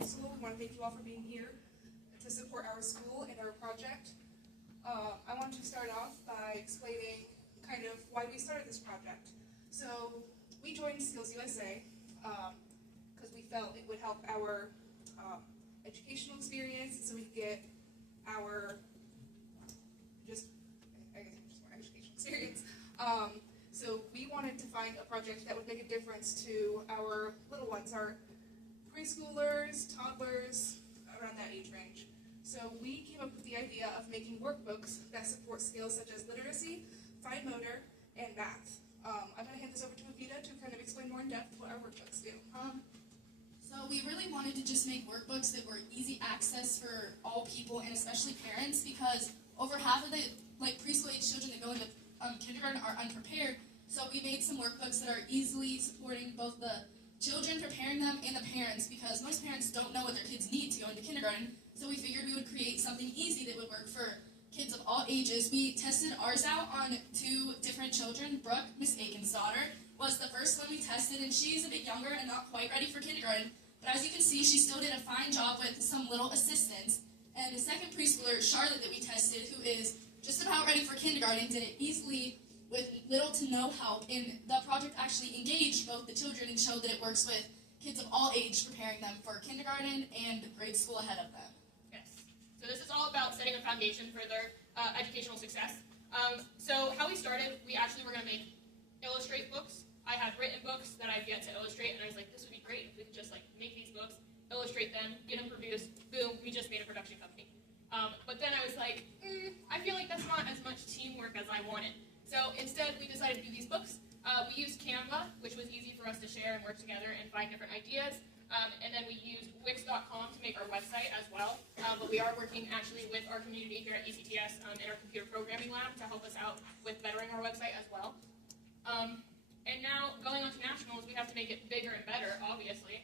Principal. We want to thank you all for being here to support our school and our project. I want to start off by explaining kind of why we started this project. So we joined Skills USA because we felt it would help our educational experience, so we could get our more educational experience. So we wanted to find a project that would make a difference to our little ones, our preschoolers, toddlers, around that age range. So we came up with the idea of making workbooks that support skills such as literacy, fine motor, and math. I'm going to hand this over to Avita to kind of explain more in depth what our workbooks do. So we really wanted to just make workbooks that were easy access for all people and especially parents, because over half of the preschool age children that go into kindergarten are unprepared. So we made some workbooks that are easily supporting both the children, preparing them, and the parents, because most parents don't know what their kids need to go into kindergarten. So we figured we would create something easy that would work for kids of all ages. We tested ours out on 2 different children. Brooke, Miss Aiken's daughter, was the first one we tested, and she's a bit younger and not quite ready for kindergarten. But as you can see, she still did a fine job with some little assistance. And the second preschooler, Charlotte, that we tested, who is just about ready for kindergarten, did it easily with little to no help. And the project actually engaged both the children and showed that it works with kids of all ages, preparing them for kindergarten and grade school ahead of them. Yes. So this is all about setting a foundation for their educational success. So how we started, we actually were going to make illustrate books. I had written books that I've yet to illustrate, and I was like, this would be great if we could just make these books, illustrate them, get them produced, boom, we just made a production company. But then I was like, I feel like that's not as much teamwork as I wanted. So instead, we decided to do these books. We used Canva, which was easy for us to share and work together and find different ideas. And then we used Wix.com to make our website as well. But we are working actually with our community here at ECTS in our computer programming lab to help us out with bettering our website as well. And now, going on to nationals, we have to make it bigger and better, obviously.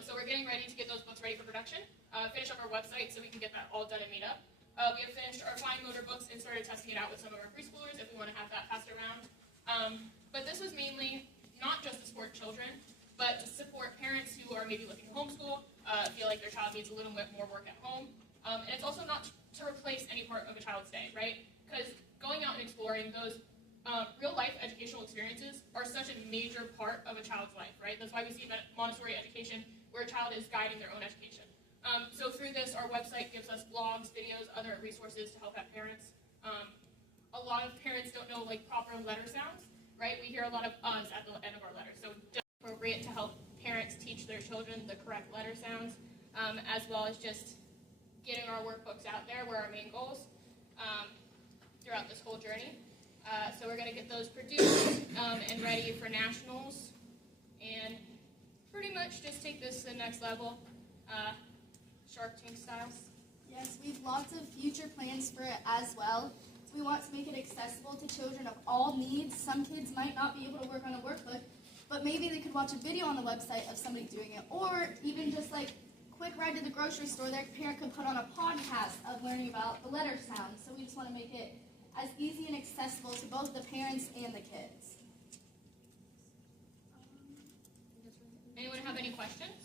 So we're getting ready to get those books ready for production, finish up our website so we can get that all done and made up. We have finished our fine motor books and started testing it out with some of our preschoolers if we want to have that passed around. But this was mainly not just to support children, but to support parents who are maybe looking to homeschool, feel like their child needs a little bit more work at home. And it's also not to replace any part of a child's day, right? Because going out and exploring those real-life educational experiences are such a major part of a child's life, right? That's why we see Montessori education, where a child is guiding their own education. So through this, our website gives us blogs, videos, other resources to help out parents. A lot of parents don't know proper letter sounds, right? We hear a lot of uhs at the end of our letters. So just appropriate to help parents teach their children the correct letter sounds, as well as just getting our workbooks out there were our main goals throughout this whole journey. So we're going to get those produced and ready for nationals, and pretty much just take this to the next level, Shark Tank styles. Yes, we have lots of future plans for it as well. We want to make it accessible to children of all needs. Some kids might not be able to work on a workbook, but maybe they could watch a video on the website of somebody doing it, or even just quick ride to the grocery store. Their parent could put on a podcast of learning about the letter sounds. So we just want to make it as easy and accessible to both the parents and the kids. Anyone have any questions?